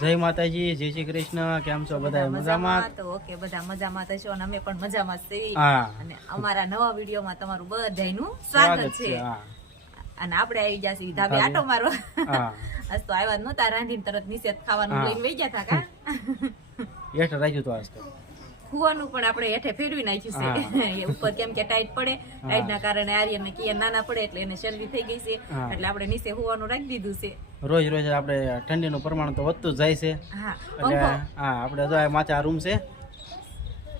જય માતાજી, જય શ્રી કૃષ્ણ. કેમ છો બધા? મજામાં? તો ઓકે, બધા મજામાં થશો અને અમે પણ મજામાં છીએ. હા. અને અમારા નવા વિડીયોમાં તમારું બધાયનું સ્વાગત છે. હા. અને આપણે આવી ગયા છીએ ધાબે આટો મારો. હા. આજ તો આવ્યા નહોતા, રાંધીને તરત નિષેધ ખાવાનું લઈને વહી ગયા હતા કા. હેઠ રાખ્યું તો આજ તો. ખુવાનું પણ આપણે હેઠે ફેરવી નાખ્યું છે. એ ઉપર કેમ કે ટાઈટ પડે, ટાઈટ ના કારણે આર્યનને કિયા નાના પડે એટલે એને શરદી થઈ ગઈ છે. એટલે આપણે નીચે હુવાનું રાખી દીધું છે. રોજ રોજ આપણે ઠંડીનું પ્રમાણ તો વધતું જ જાય છે. હા, એટલે હા, આપણે જો આ માથે આ રૂમ છે,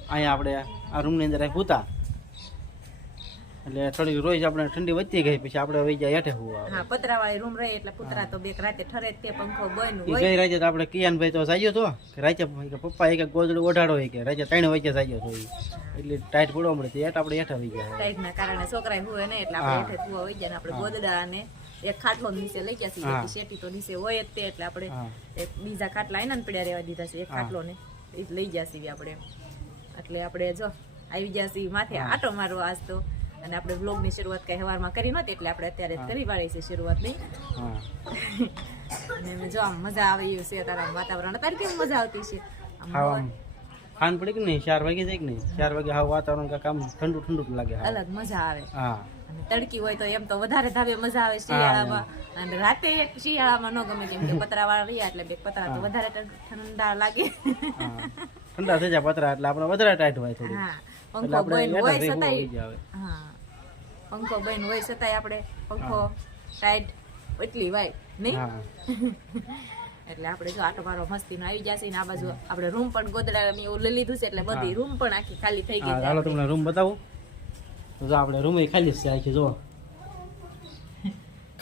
અહીંયા આપણે આ રૂમની અંદર સૂતા એટલે થોડી રોજ આપણે ઠંડી વધતી ગઈ, પછી આપણે વહી જાય હેઠે હુવા. હા, પતરાવાળી રૂમ રહે એટલે પુતરા તો બે રાતે ઠરે જ તે પંખો બંધ ઈ હોય. ગઈ રાતે તો આપણે કિયાનભાઈ તો જાગ્યો તો કે રાતે કે પપ્પા એક ગોદડું ઓઢાડો કે રાતે 3 વાગે જાગ્યો તો ઈ. એટલે ટાઈટ પડવા મળે એટલે આપણે હેઠા વહી ગયા. ટાઈટ ના કારણે છોકરાએ હુએ ને એટલે આપણે હેઠે હુવા વહી ગયા ને આપણે ગોદડા અને એક ખાટલો નીચે લઈ ગયા છીએ. શેટી તો નીચે હોય જ તે એટલે આપણે એક બીજા ખાટલા એના પડ્યા રહેવા દીધા છે. એક ખાટલો ને એ લઈ ગયા છીએ આપણે. એટલે આપણે જો આવી ગયા છીએ માથે આટો મારવા આજ તો. અને આપણે વ્લોગ ની શરૂઆત કઈ સવારમાં કરી નહોતી એટલે આપણે અત્યારે જ કરી વાળી છે શરૂઆત ની. અને જો આમ મજા આવે એવું છે તારા વાતાવરણ. અત્યારે કેવું મજા આવતી છે ખાન પડી કે નહીં 4 વાગે જાય કે નહીં 4 વાગે હાવ વાતાવરણ કામ ઠંડુ ઠંડુ લાગે. અલગ મજા આવે. હા, અને તડકી હોય તો એમ તો વધારે ધાબે મજા આવે શિયાળામાં. અને રાતે એક શિયાળામાં ન ગમે કેમ કે પતરા વાળા રહ્યા એટલે બે પતરા તો વધારે ઠંડા લાગે. ઠંડા થઈ જાય પતરા એટલે આપણે વધારે ટાઈટ હોય થોડી. હા, પંખો બંધ હોય છતાંય હા પંખો બંધ હોય છતાંય આપણે પંખો ટાઈટ એટલી વાય નહીં. એટલે આપણે જો આટો મારો મસ્તીનો આવી જશે ને આ બાજુ આપણે રૂમ પણ ગોદડા એવું લઈ લીધું છે એટલે બધી રૂમ પણ આખી ખાલી થઈ ગઈ છે. હાલો તમને રૂમ બતાવું. તો જો આપણે રૂમ એ ખાલી છે આખી, જો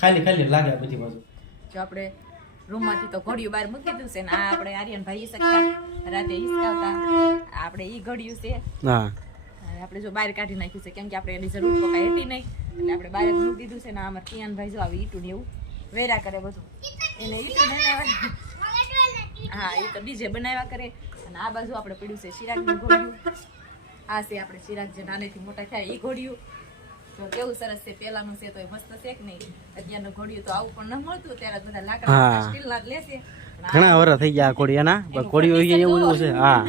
ખાલી ખાલી લાગે બધી બાજુ. જો આપણે રૂમમાંથી તો ઘડિયું બહાર મૂકી દીધું છે ને આ આપણે આર્યનભાઈ શકતા રાતે હિસકાવતા આપણે ઈ ઘડિયું છે. હા, આપણે જો બહાર કાઢી નાખ્યું છે કેમ કે આપણે એની જરૂર તો કાંઈ હતી નહીં એટલે આપણે બહાર જ મૂકી દીધું છે ને અમારે કિયાનભાઈ જો આવી ઈટું ને એવું વેરા કરે બધું એને ઈટું બનાવ્યા. હા, એ તો ડીજે બનાવ્યા કરે. અને આ બાજુ આપણે પડ્યું છે ચિરાગનું ઘોડિયું. આ છે આપણે ચિરાગ જે નાનેથી મોટા થાય એ ઘોડિયું. તો કેવું સરસ છે, પેલાનું છે તો એ મસ્ત છે કે નહીં. અત્યારનું ઘોડિયું તો આવું પણ ન મળતું, ત્યારે બધા લાકડા સ્ટીલના જ લેશે. ઘણા વર્ષ થઈ ગયા ઘોડિયાના, ઘોડીઓ એવું એવું છે. હા,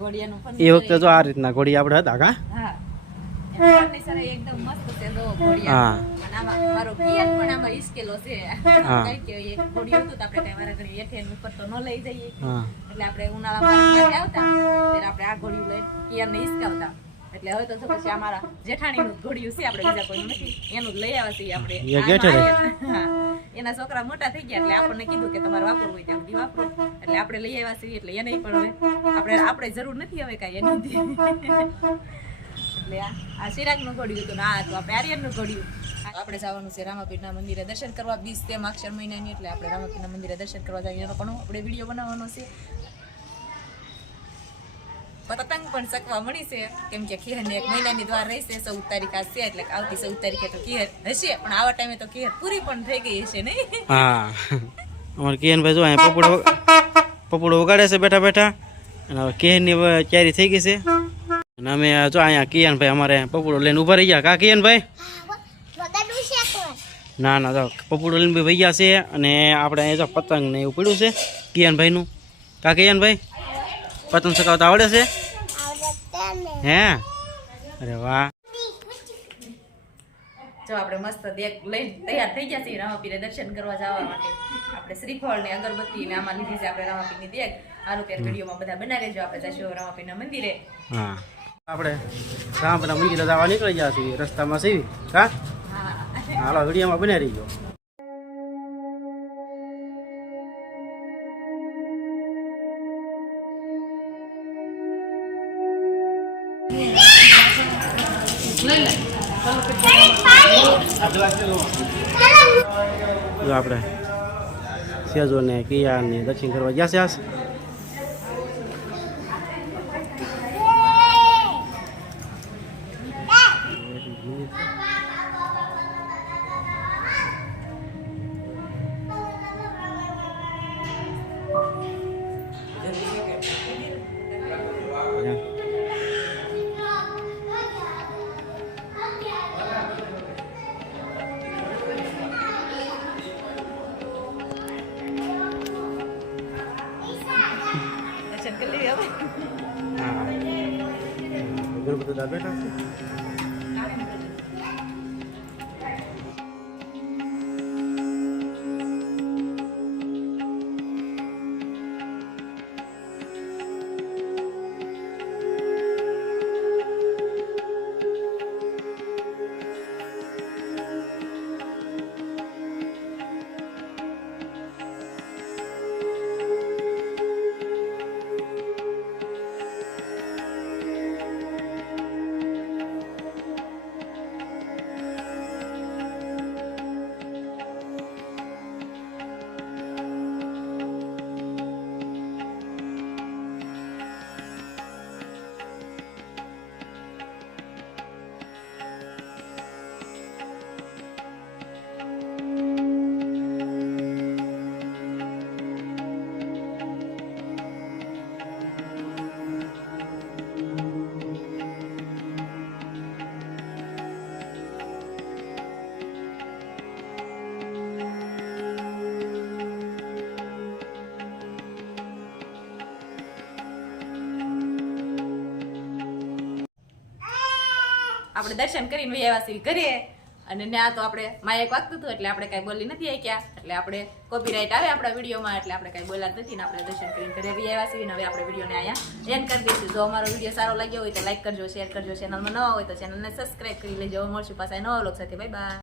ઘોડિયાનું એ વખતે જો આ રીતના ઘોડી આપણે હતા કા. હા, ફર્નિચર એકદમ મસ્ત છે જો ઘોડિયા. અને આમાં મારો કિયાન પણ આમાં ઈસ્કેલો છે. કઈ કે એક ઘોડિયું હતું તો આપણે કઈ વારા ઘડી હેઠે ઉપર તો ન લઈ જઈએ એટલે આપણે ઉનાળામાં આવતા ત્યારે આપણે આ ઘોડિયું લઈ કિયાનને ઈસકાવતા. એટલે હવે તો જો પછી અમારા જેઠાણીનું ઘોડિયું છે, આપણે બીજા કોઈનું નથી, એનું જ લઈ આવ્યા છીએ આપણે. એના છોકરા મોટા થઈ ગયા એટલે આપણને કીધું કે તમારે વાપરવું હોય ત્યાં બધી વાપરો. એટલે આપણે લઈ આવ્યા છીએ એટલે એને પણ હવે આપણે જરૂર નથી હવે કાંઈ એની. એટલે આ ચિરાગનું ઘોડિયું હતું ને આ હતું આપણે આર્યનનું ઘોડિયું. આપણે જવાનું છે રામાપીરના મંદિરે દર્શન કરવા. 20 તે માક્ષર મહિનાની એટલે આપણે રામાપીરના મંદિરે દર્શન કરવા જઈએ. એનો પણ આપણે વિડીયો બનાવવાનો છે. પતંગ પણ ચકવા મળી છે કેમ કે ખીહરને 1 મહિનાની દ્વાર રહેશે. 14 તારીખ આજ છે એટલે આવતી 14 તારીખે તો ખીહર હશે, પણ આવા ટાઈમે તો ખીહર પૂરી પણ થઈ ગઈ હશે નહીં. હા, અમારે કિયાનભાઈ જો અહીંયા પપડો વગાડે છે બેઠા બેઠા. અને હવે કિયાનની તૈયારી થઈ ગઈ છે. અને અમે જો અહીંયા કિયાનભાઈ અમારે પપડો લઈને ઊભા રહી ગયા. કા કિયાનભાઈ? ના ના, જો પપડો લઈને બી વહી ગયા છે. અને આપણે અહીંયા જો પતંગ ને એવું પડ્યું છે કિયાનભાઈનું. કા કિયાનભાઈ પતંગ ચગાવતા આવડે છે? હે, અરે વાહ. જો આપણે મસ્ત દેખ લઈને તૈયાર થઈ ગયા છીએ રામાપીરે દર્શન કરવા જવા માટે. આપણે શ્રીફળ ને અગરબત્તી ને આમાં લીધી છે આપણે રામાપીરની દેખ. આનું પેર વિડીયોમાં બધા બનાવી લેજો. આપણે જઈશું રામાપીરના મંદિરે. હા, આપણે રામાપીરના મંદિરે જવા નીકળી ગયા છીએ, રસ્તામાં છીએ કા. હાલો વિડીયોમાં બનાવી રહીજો. જો આપણે સેજો ને કિયા ને દર્શન કરવા ગયા છે. છીએ હવે. હા ઘર બધા બેઠા છે. આપણે દર્શન કરીને આવ્યા છીએ ઘરે અને ત્યાં તો આપણે માએ એક વાગતું હતું એટલે આપણે કાંઈ બોલી નથી શક્યા એટલે આપણે કોપીરાઇટ આવે આપણા વિડીયોમાં એટલે આપણે કાંઈ બોલ્યા જ નથી ને આપણે દર્શન કરીને ઘરે આવ્યા છીએ ને હવે આપણે વિડીયોને અહીંયા એન્ડ કરી દઈશું. જો અમારો વિડીયો સારો લાગ્યો હોય તો લાઈક કરજો, શેર કરજો, ચેનલમાં નવા હોય તો ચેનલને સબસ્ક્રાઇબ કરી લેજો. મળશું પાછા નવા વ્લોગ સાથે. Bye bye.